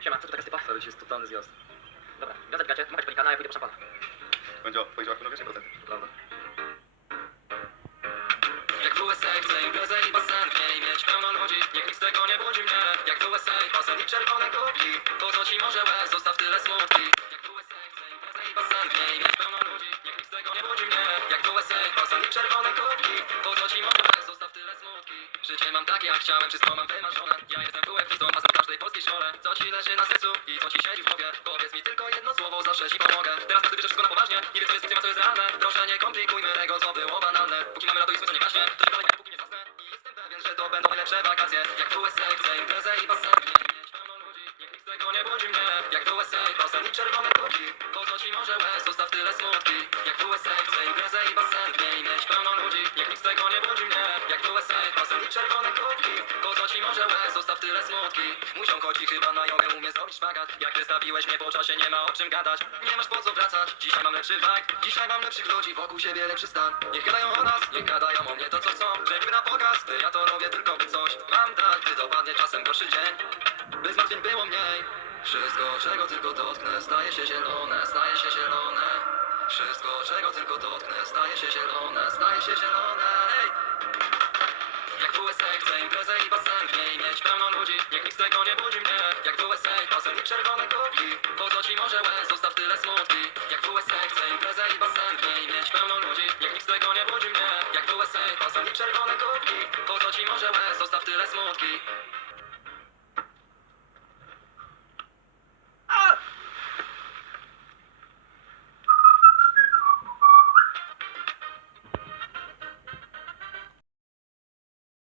Siema, co tu taka stypa? Stary, jest totalny zjazd. Dobra, wiązać gacie, machać pelikana, ja pójdę po szampana. Będzie, powiedziała, że wiesz, potem. Prawda. Jak w USA chcę imprezę i basen w niej mieć pełno ludzi. Niech nikt z tego nie budzi mnie. Jak w USA basen i czerwone kubki Po co ci może łez, zostaw tyle smutki. Jak w USA chcę imprezę i basen w niej mieć pełno ludzi. Niech nikt z tego nie budzi mnie. Jak w USA basen i czerwone kubki Po co ci może łez, zostaw tyle smutki. Życie mam takie jak chciałem, wszystko mam wymarzone. Ja jestem w każdej polskiej szkole Co ci leży na sercu i co ci siedzi w głowie. Powiedz mi tylko jedno słowo, zawsze ci pomogę. Teraz każdy bierze wszystko na poważnie Nie wie co jest fikcją, a co jest realne. Proszę nie komplikujmy tego, co było banalne. Póki mamy lato i słońce nie gaśnie To nie kolejne, póki nie zasnę. I jestem pewien, że to będą najlepsze wakacje. Jak w USA chcę imprezę i basen Niech z tego nie budzi mnie. Jak w USA basen i czerwone kuki Po co ci może łez, zostaw tyle smutki. Jak w USA chcę imprezę i basen w niej mieć pełno ludzi Niech z tego nie budzi mnie. Jak w USA basen i czerwone kubki Co ci może łez, zostaw tyle smutki. Ziom chodzi chyba na jogę, umie zrobić szpagat Jak wystawiłeś mnie po czasie, nie ma o czym gadać. Nie masz po co wracać, dzisiaj mam lepszy vibe Dzisiaj mam lepszych ludzi, wokół siebie lepszy stan. Niech gadają o nas, niech gadają o mnie to co chcą Żeby na pokaz, by ja to robię tylko by coś Mam tak, gdy dopadnie czasem gorszy dzień By zmartwień było mniej. Wszystko, czego tylko dotknę, staje się zielone, staje się zielone. Wszystko, czego tylko dotknę, staje się zielone, staje się zielone Niech z tego nie budzi mnie Jak w USA basen i czerwone kubki Po co ci może łez, zostaw tyle smutki. Jak w USA chcę imprezę i basen w niej mieć pełno ludzi. Niech z tego nie budzi mnie Jak w USA basen i czerwone kubki Po co ci może łez, zostaw tyle smutki